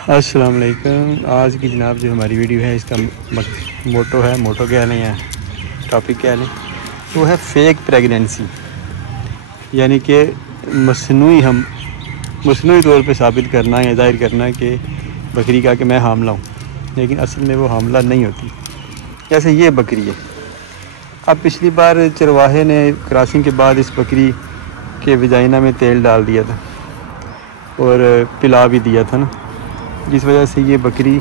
अस्सलाम वालेकुम। आज की जनाब जो हमारी वीडियो है इसका मोटो क्या नहीं है, टॉपिक क्या नहीं, वो है फेक प्रेगनेंसी। यानी कि मसनूई तौर पे साबित करना या जाहिर करना कि बकरी का कि मैं हामला हूँ, लेकिन असल में वो हामला नहीं होती। जैसे ये बकरी है, अब पिछली बार चरवाहे ने क्रॉसिंग के बाद इस बकरी के वजाइना में तेल डाल दिया था और पिला भी दिया था ना, जिस वजह से ये बकरी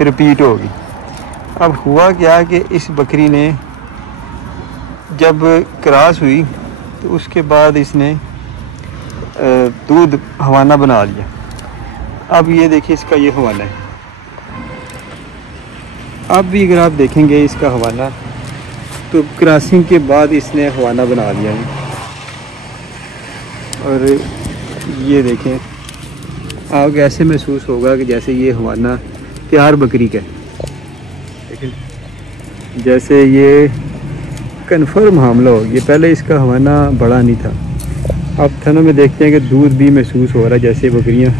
रिपीट होगी। अब हुआ क्या कि इस बकरी ने जब क्रॉस हुई तो उसके बाद इसने दूध हवाना बना लिया। अब ये देखिए इसका ये हवाना है। अब भी अगर आप देखेंगे इसका हवाना, तो क्रॉसिंग के बाद इसने हवाना बना लिया है। और ये देखें, आपको ऐसे महसूस होगा कि जैसे ये हवाना तैयार बकरी का है, लेकिन जैसे ये कन्फर्म हामला हो। ये पहले इसका हवाना बड़ा नहीं था। आप थनों में देखते हैं कि दूध भी महसूस हो रहा है, जैसे बकरियां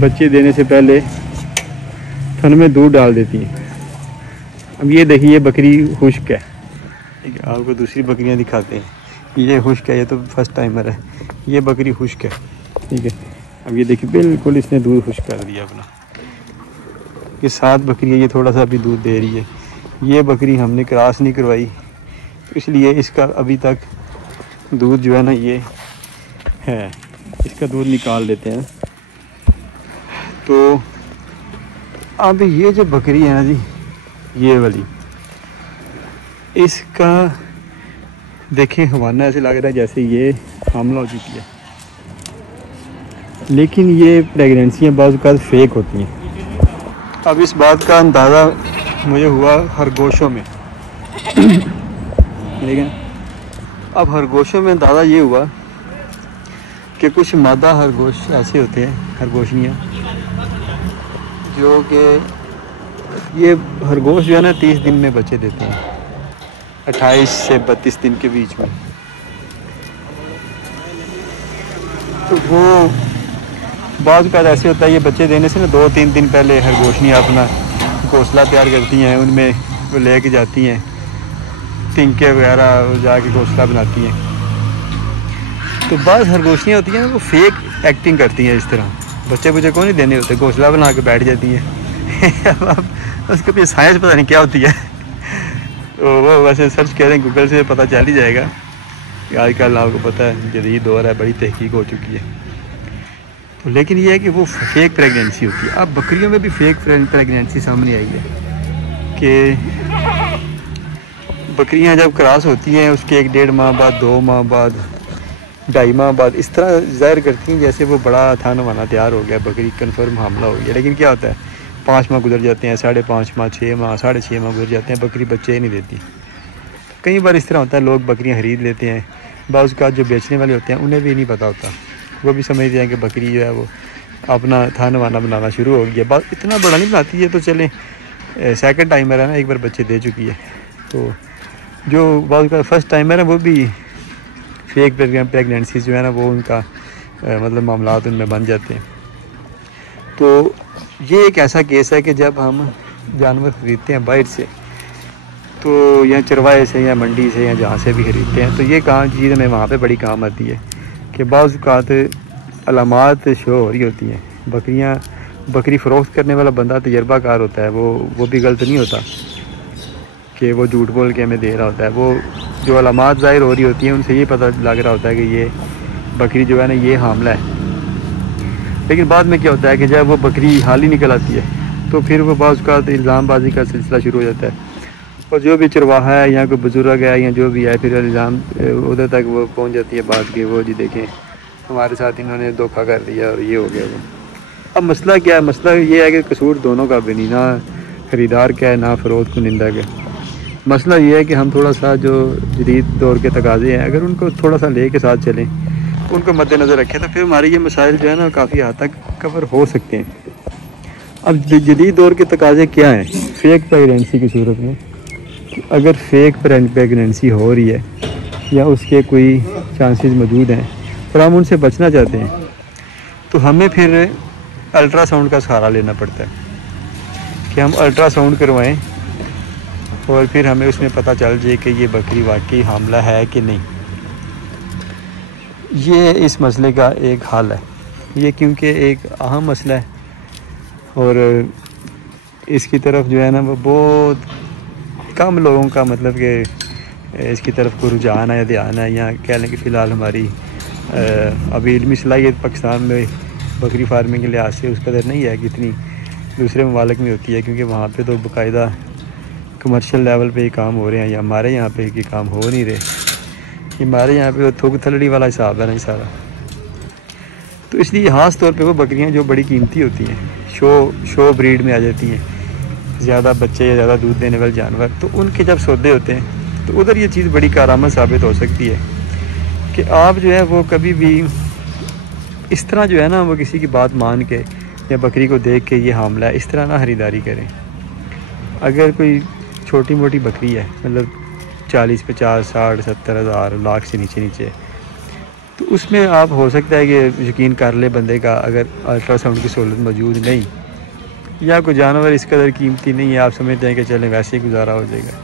बच्चे देने से पहले थन में दूध डाल देती हैं। अब ये देखिए, ये बकरी खुश्क है। ठीक है, आपको दूसरी बकरियां दिखाते हैं। ये खुश्क है, ये तो फर्स्ट टाइमर है। ये बकरी खुश्क है, ठीक है। अब ये देखिए, बिल्कुल इसने दूध खुश्क कर दिया अपना। ये 7 बकरी है, ये थोड़ा सा अभी दूध दे रही है। ये बकरी हमने क्रॉस नहीं करवाई, तो इसलिए इसका अभी तक दूध जो है ना ये है, इसका दूध निकाल देते हैं। तो अब ये जो बकरी है ना जी, ये वाली, इसका देखें हवाना ऐसे लग रहा है जैसे ये हामला हो चुकी है, लेकिन ये प्रेगनेंसियाँ बाज़ औक़ात फेक होती हैं। अब इस बात का अंदाज़ा मुझे हुआ खरगोशों में लेकिन अब खरगोशों में अंदाज़ा ये हुआ कि कुछ मादा खरगोश ऐसे होते हैं, खरगोशियाँ, जो कि ये खरगोश जो है ना 30 दिन में बच्चे देते हैं, 28 से 32 दिन के बीच में। तो वो बाज़ का ऐसे होता है, ये बच्चे देने से ना 2-3 दिन पहले खरगोशियाँ अपना घोंसला तैयार करती हैं, उनमें वो ले के जाती हैं टिंके वगैरह, जाके घोंसला बनाती हैं। तो बाज़ खरगोशियाँ होती हैं ना, वो फेक एक्टिंग करती हैं। इस तरह बच्चे को नहीं देने होते, घोंसला बना के बैठ जाती हैं अब उसके पीछे साइंस पता नहीं क्या होती है। तो वो वैसे सर्च करें गूगल से पता चल ही जाएगा। आजकल आपको पता है जदीद दौर है, बड़ी तहकीक हो चुकी है। तो लेकिन ये है कि वो फेक प्रेगनेंसी होती है। अब बकरियों में भी फेक प्रेगनेंसी सामने आई है कि बकरियां जब क्रॉस होती हैं उसके 1-1.5 माह बाद, 2 माह बाद, 2.5 माह बाद इस तरह ज़ाहिर करती हैं जैसे वो बड़ा थाना वाना तैयार हो गया, बकरी कन्फर्म हामला हो गया। लेकिन क्या होता है, 5 माह गुजर जाते हैं, 5.5 माह, 6 माह, 6.5 माह गुजर जाते हैं, बकरी बच्चे ही नहीं देती। कई बार इस तरह होता है, लोग बकरियां खरीद लेते हैं, बाज़ का जो बेचने वाले होते हैं उन्हें भी नहीं पता होता, वो भी समझते हैं कि बकरी जो है वो अपना थाना वाना बनाना शुरू हो गया। बात इतना बड़ा नहीं बनाती है, तो चलें सेकंड टाइमर है ना, एक बार बच्चे दे चुकी है। तो जो बाज़ का फर्स्ट टाइमर है वो भी फेक प्रेगनेंसी जो है ना, वो उनका मतलब मामलात उनमें बन जाते हैं। तो ये एक ऐसा केस है कि जब हम जानवर ख़रीदते हैं बाहर से, तो या चरवाहे से या मंडी से या जहाँ से भी ख़रीदते हैं, तो ये चीज़ हमें वहाँ पे बड़ी काम आती है कि बाज़ औक़ात अलामात शो हो रही होती हैं। बकरी फ़रोख्त करने वाला बंदा तजर्बाकार होता है, वो भी गलत नहीं होता कि वो झूठ बोल के हमें दे रहा होता है। वो जो अलामात ज़ाहिर हो रही होती हैं उनसे ये पता लग रहा होता है कि ये बकरी जो है ना ये हामला है। लेकिन बाद में क्या होता है कि जब वो बकरी हाल ही निकल आती है, तो फिर वो बाज़ औक़ात इल्ज़ामबाजी का सिलसिला शुरू हो जाता है, और जो भी चरवाहा है या कोई बुजुर्ग है या जो भी है, फिर इल्ज़ाम उधर तक वो पहुंच जाती है बात कि वो जी देखें हमारे साथ इन्होंने धोखा कर दिया और ये हो गया वो। अब मसला क्या है, मसला ये है कि कसूर दोनों का भी नहीं, ना ख़रीदार का है ना फ़रोख्त कुनिंदा का। मसला ये है कि हम थोड़ा सा जो जदीद दौर के तकाज़े हैं, अगर उनको थोड़ा सा ले के साथ चलें, उनको मद्देनज़र रखें, तो फिर हमारे ये मसाइल जो है ना काफ़ी हद तक कवर हो सकते हैं। अब जदीद दौर के तकाज़े क्या हैं फेक प्रेगनेंसी की सूरत में? अगर फेक प्रेगनेंसी हो रही है या उसके कोई चांसेस मौजूद हैं और हम उनसे बचना चाहते हैं, तो हमें फिर अल्ट्रासाउंड का सहारा लेना पड़ता है कि हम अल्ट्रासाउंड करवाएं और फिर हमें उसमें पता चल जाए कि ये बकरी वाकई हामला है कि नहीं। ये इस मसले का एक हल है, ये क्योंकि एक अहम मसला है और इसकी तरफ जो है ना वो बहुत कम लोगों का मतलब कि इसकी तरफ को रुझान है या ध्यान है, या कह लें कि फ़िलहाल हमारी अभी इल्मी सलाहियत पाकिस्तान में बकरी फार्मिंग के लिहाज से उस कदर नहीं है जितनी दूसरे ममालिक में होती है, क्योंकि वहाँ पे तो बाकायदा कमर्शियल लेवल पे ये काम हो रहे हैं, या हमारे यहाँ पे ये काम हो नहीं रहे। हमारे यहाँ पे थोक थलड़ी वाला हिसाब है नहीं सारा। तो इसलिए ख़ास तौर पे वो बकरियाँ जो बड़ी कीमती होती हैं, शो ब्रीड में आ जाती हैं, ज़्यादा बच्चे या ज़्यादा दूध देने वाले जानवर, तो उनके जब सौदे होते हैं तो उधर ये चीज़ बड़ी कारआमद साबित हो सकती है कि आप जो है वो कभी भी इस तरह जो है ना वो किसी की बात मान के या बकरी को देख के ये हामला है इस तरह ना ख़रीदारी करें। अगर कोई छोटी मोटी बकरी है मतलब 40, 50, 60, 70 हज़ार, लाख से नीचे तो उसमें आप हो सकता है कि यकीन कर ले बंदे का, अगर अल्ट्रासाउंड की सहूलत मौजूद नहीं या कोई जानवर इस कदर कीमती नहीं है, आप समझते हैं कि चलें वैसे ही गुजारा हो जाएगा,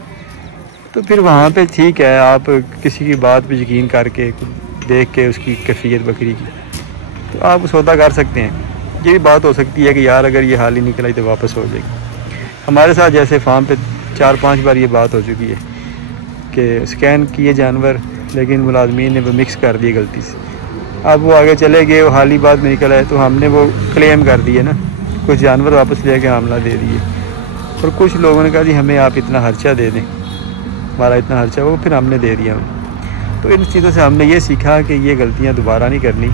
तो फिर वहाँ पे ठीक है आप किसी की बात पे यकीन करके देख के उसकी कैफियत बकरी की तो आप सौदा कर सकते हैं। ये भी बात हो सकती है कि यार अगर ये हाल ही निकल आई तो वापस हो जाएगी। हमारे साथ जैसे फार्म पे 4-5 बार ये बात हो चुकी है कि स्कैन किए जानवर लेकिन मुलाजमीन ने वो मिक्स कर दिए गलती से, अब वो आगे चले गए, वो हाल ही बाद में निकल आए तो हमने वो क्लेम कर दिए ना, कुछ जानवर वापस ले के हामला दे दिए और कुछ लोगों ने कहा जी हमें आप इतना खर्चा दे दें, हमारा इतना खर्चा वो फिर हमने दे दिया। तो इन चीज़ों से हमने ये सीखा कि ये गलतियाँ दोबारा नहीं करनी।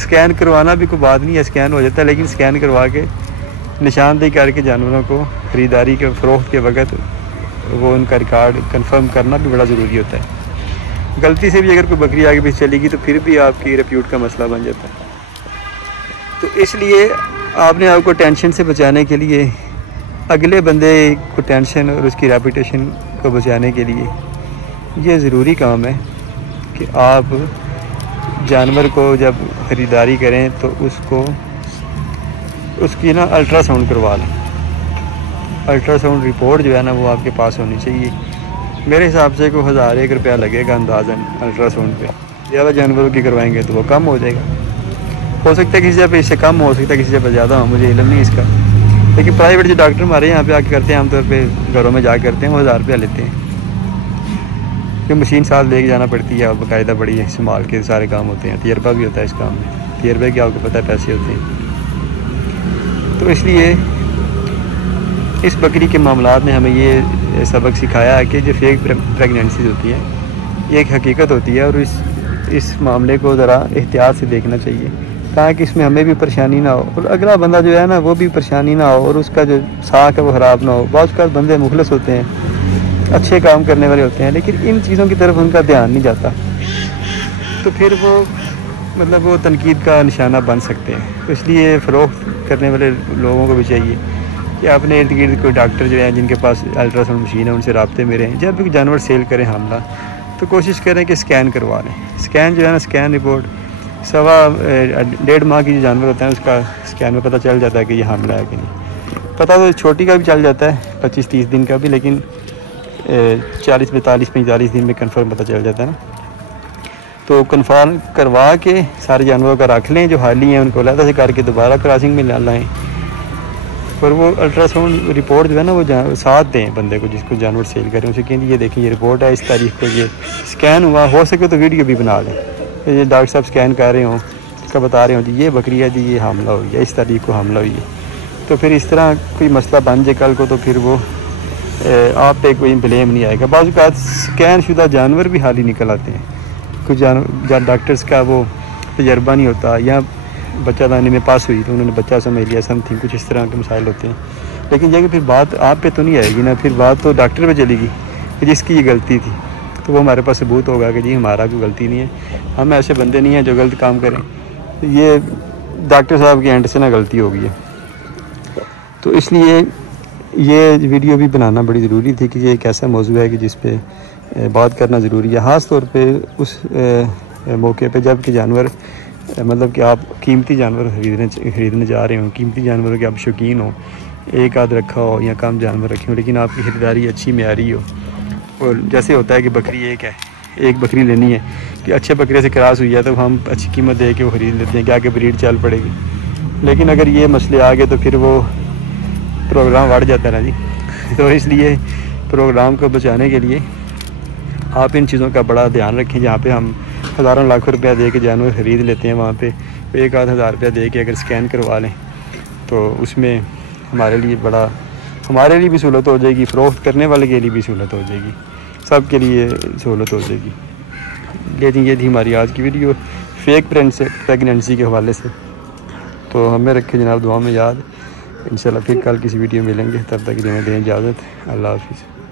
स्कैन करवाना भी कोई बात नहीं है, स्कैन हो जाता है, लेकिन स्कैन करवा के निशानदेही करके जानवरों को ख़रीदारी के फ़रोख्त के वक्त वो उनका रिकॉर्ड कंफर्म करना भी बड़ा ज़रूरी होता है। गलती से भी अगर कोई बकरी आगे पीछे चलेगी तो फिर भी आपकी रेप्यूट का मसला बन जाता है। तो इसलिए आपने आपको टेंशन से बचाने के लिए, अगले बंदे को टेंशन और उसकी रेपुटेशन को बचाने के लिए ये ज़रूरी काम है कि आप जानवर को जब ख़रीदारी करें तो उसकी ना अल्ट्रासाउंड करवा लें। अल्ट्रासाउंड रिपोर्ट जो है ना वो आपके पास होनी चाहिए। मेरे हिसाब से कोई 1001 रुपया लगेगा अंदाज़न अल्ट्रासाउंड पे, ज़्यादा जानवरों की करवाएंगे तो वो कम हो जाएगा। हो सकता है किसी जगह इससे कम हो सकता है, किसी जगह ज़्यादा हो, मुझे इल्म नहीं इसका, लेकिन प्राइवेट जो डॉक्टर हमारे यहाँ पे आके करते हैं आमतौर पे घरों में जा करते हैं वो 1000 रुपया लेते हैं, कि मशीन साथ लेके जाना पड़ती है और बाकायदा बड़ी संभाल के सारे काम होते हैं, तजर्बा भी होता है इस काम में, तजर्बे के आपको पता है पैसे होते हैं। तो इसलिए इस बकरी के मामलात में हमें ये सबक सिखाया है कि जो फेक प्रेगनेंसीज होती हैं ये एक हकीकत होती है और इस मामले को ज़रा एहतियात से देखना चाहिए ताकि इसमें हमें भी परेशानी ना हो और अगला बंदा जो है ना वो भी परेशानी ना हो और उसका जो साख है वो ख़राब ना हो। बहुत सारे बंदे मुखलस होते हैं, अच्छे काम करने वाले होते हैं, लेकिन इन चीज़ों की तरफ उनका ध्यान नहीं जाता, तो फिर वो मतलब वो तनकीद का निशाना बन सकते हैं। तो इसलिए फ़रोख्त करने वाले लोगों को भी चाहिए कि अपने इर्द गिर्द कोई डॉक्टर जो हैं जिनके पास अल्ट्रासाउंड मशीन है उनसे रब्ते में रहें। जब भी जानवर सेल करें हामला तो कोशिश करें कि स्कैन करवा लें। स्कैन जो है ना, स्कैन रिपोर्ट 1.5 माह की जो जानवर होता है उसका स्कैन में पता चल जाता है कि ये हामला है कि नहीं। पता तो छोटी का भी चल जाता है 25-30 दिन का भी, लेकिन 40, 45, 45 दिन में कंफर्म पता चल जाता है ना। तो कंफर्म करवा के सारे जानवरों का रख लें, जो हाली हैं उनको अलग से करके दोबारा क्रॉसिंग में ला लाएँ और वो अल्ट्रासाउंड रिपोर्ट जो है ना वो साथ दें बंदे को जिसको जानवर सेल करें, उसे कहें ये देखिए ये रिपोर्ट है, इस तारीख को ये स्कैन हुआ, हो सके तो वीडियो भी बना लें, ये डॉक्टर साहब स्कैन कर रहे हों, इसका बता रहे हों जी ये बकरी है जी ये हमला हुई है, इस तारीख को हमला हुई है। तो फिर इस तरह कोई मसला बन जाए कल को तो फिर वो आप पे कोई ब्लेम नहीं आएगा। बाज़ औक़ात स्कैन शुदा जानवर भी हाल ही निकल आते हैं, कुछ डॉक्टर्स का वो तजर्बा नहीं होता या बच्चा दाने में पास हुई तो उन्होंने बच्चा समझ लिया, समथिंग कुछ इस तरह के मसाइल होते हैं। लेकिन ये कि फिर बात आप पे तो नहीं आएगी ना, फिर बात तो डॉक्टर पे चलेगी कि जिसकी ये गलती थी, तो वो हमारे पास सबूत होगा कि जी हमारा कोई गलती नहीं है, हम ऐसे बंदे नहीं हैं जो गलत काम करें, तो ये डॉक्टर साहब के एंड से ना गलती हो गई है। तो इसलिए ये वीडियो भी बनाना बड़ी ज़रूरी थी कि ये एक ऐसा मौजू है कि जिस पे बात करना ज़रूरी है, ख़ास तौर पे उस मौके पे जब कि जानवर मतलब कि आप कीमती जानवर ख़रीदने जा रहे हो, कीमती जानवरों के आप शौकीन हो, एक आध रखा हो या कम जानवर रखे हो, लेकिन आपकी ख़रीदारी अच्छी मेयारी हो। और जैसे होता है कि बकरी एक बकरी लेनी है कि अच्छे बकरे से क्रॉस हुई है तो हम अच्छी कीमत दे के वो ख़रीद लेते हैं कि आगे ब्रीड चल पड़ेगी। लेकिन अगर ये मसले आ गए तो फिर वो प्रोग्राम बढ़ जाता है ना जी। तो इसलिए प्रोग्राम को बचाने के लिए आप इन चीज़ों का बड़ा ध्यान रखें। जहाँ पे हम हज़ारों लाखों रुपया दे के जानवर ख़रीद लेते हैं, वहाँ पे एक आध हज़ार रुपया दे के अगर स्कैन करवा लें तो उसमें हमारे लिए भी सहूलत हो जाएगी, फ़रोख्त करने वाले के लिए भी सहूलत हो जाएगी, सब के लिए सहूलत हो जाएगी। लेकिन ये थी हमारी आज की वीडियो फेक प्रेगनेंसी के हवाले से। तो हमें रखें जनाब दुआ में याद। इंशाल्लाह फिर कल किसी वीडियो में मिलेंगे, तब तक के लिए हमें दें इजाज़त। अल्लाह हाफ़िज़।